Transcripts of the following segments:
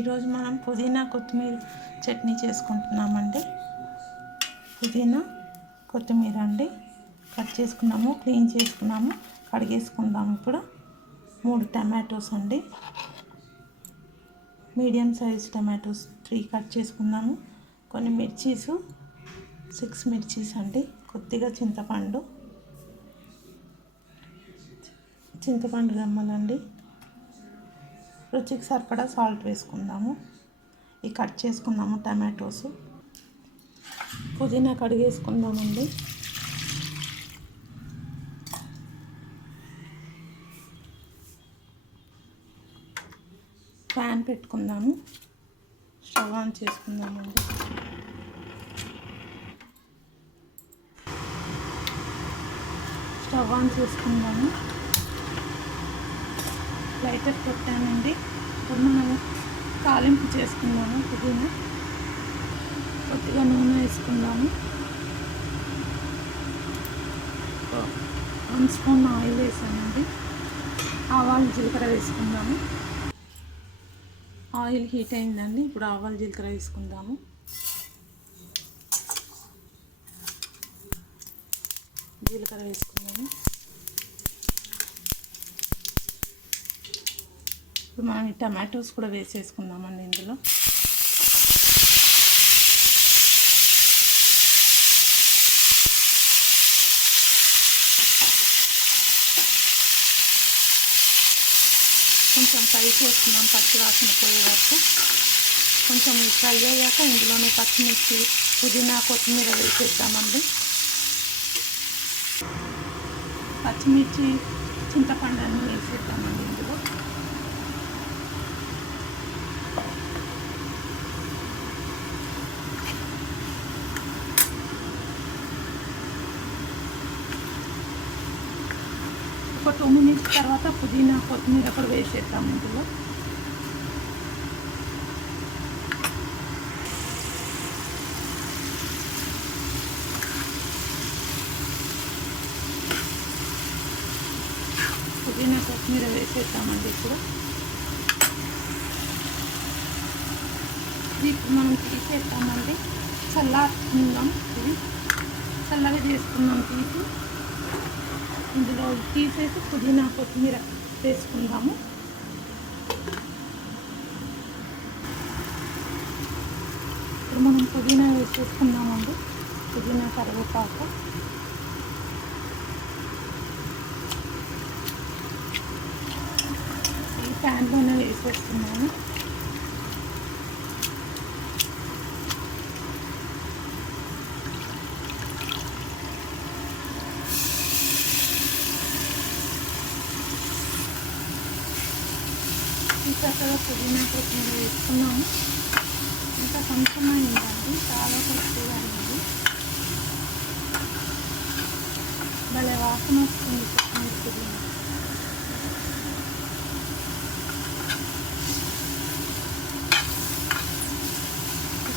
ఈరోజు మనం పుదీనా కొత్తిమీర చట్నీ చేసుకుంటున్నామండి. పుదీనా కొత్తిమీర అండి కట్ చేసుకున్నాము, క్లీన్ చేసుకున్నాము, కడిగేసుకుందాము. ఇప్పుడు 3 టమాటోస్ అండి, మీడియం సైజ్ టమాటోస్ 3 కట్ చేసుకున్నాము. కొన్ని మిర్చీస్ 6 మిర్చీస్ అండి, కొద్దిగా చింతపండు రమ్మలండి, రుచికి సరిపడా సాల్ట్ వేసుకుందాము. ఈ కట్ చేసుకుందాము టమాటోస్. పుదీనా కడిగేసుకుందామండి. ప్యాన్ పెట్టుకుందాము, స్టవ్ ఆన్ చేసుకుందామండి. స్టవ్ ఆన్ చేసుకుందాము. లైటర్ పెట్టానండి. ఇప్పుడు మనం తాలింపు చేసుకుందాము. పుదీనా కొద్దిగా నూనె వేసుకుందాము. 1 స్పూన్ ఆయిల్ వేసానండి. ఆవాలు జీలకర్ర వేసుకుందాము. ఆయిల్ హీట్ అయిందండి. ఇప్పుడు ఆవాలు జీలకర్ర వేసుకుందాము. జీలకర్ర వేసుకుందాము. ఇప్పుడు మనం ఈ టమాటోస్ కూడా వేసేసుకుందామండి. ఇందులో కొంచెం ఫ్రై చేసుకుందాం, పచ్చి వాసన పోయే వరకు. కొంచెం ఫ్రై అయ్యాక ఇందులోనే పచ్చిమిర్చి, పుదీనా, కొత్తిమీర వేసేద్దామండి. పచ్చిమిర్చి, చింతపండు అన్నీ వేసేద్దామండి ఇందులో. ఒక 2 మినిట్స్ తర్వాత పుదీనా, కొత్తిమీర కూడా వేసేద్దాం ఇందులో. పుదీనా, కొత్తిమీర వేసేద్దామండి ఇప్పుడు. ఇప్పుడు మనం తీసేద్దామండి. చల్లార్చుకుందాం. ఇది చల్లగా చేసుకుందాం. ఇందులో తీసేసి పుదీనా, కొత్తిమీర వేసుకుందాము. ఇప్పుడు మనం పుదీనా వేసేసుకుందామండి. పుదీనా, కరివేపాకు. ఈ ప్యాన్లోనే వేసేస్తున్నాను. చక్కగా పుదీనా, కొత్తిమీర వేసుకున్నాము. ఇంకా కొంచెం అయిందండి, చాలా టేస్టీగా అయింది. భలే వాసన వస్తుంది కొత్తిమీర, పుదీనా.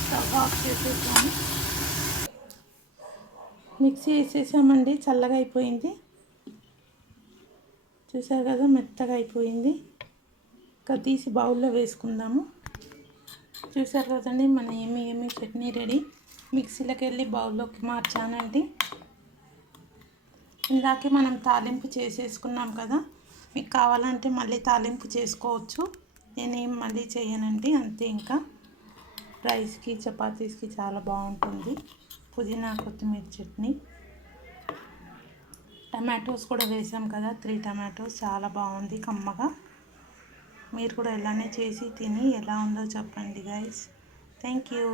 స్టవ్ ఆఫ్ చేసేసాము. మిక్సీ వేసేసామండి. చల్లగా అయిపోయింది. చూసారు కదా, మెత్తగా అయిపోయింది. ఇంకా తీసి బౌల్లో వేసుకుందాము. చూసారు కదండి, మన ఏమి చట్నీ రెడీ. మిక్సీలోకి వెళ్ళి బౌల్లోకి మార్చానండి. ఇందాకే మనం తాలింపు చేసేసుకున్నాం కదా, మీకు కావాలంటే మళ్ళీ తాలింపు చేసుకోవచ్చు. నేనేం మళ్ళీ చేయనండి, అంతే. ఇంకా రైస్కి, చపాతీస్కి చాలా బాగుంటుంది పుదీనా కొత్తిమీర చట్నీ. టమాటోస్ కూడా వేసాం కదా, 3 టమాటోస్, చాలా బాగుంది కమ్మగా. మీరు కూడా ఇలానే చేసి తిని ఎలా ఉందో చెప్పండి గైస్. Thank you.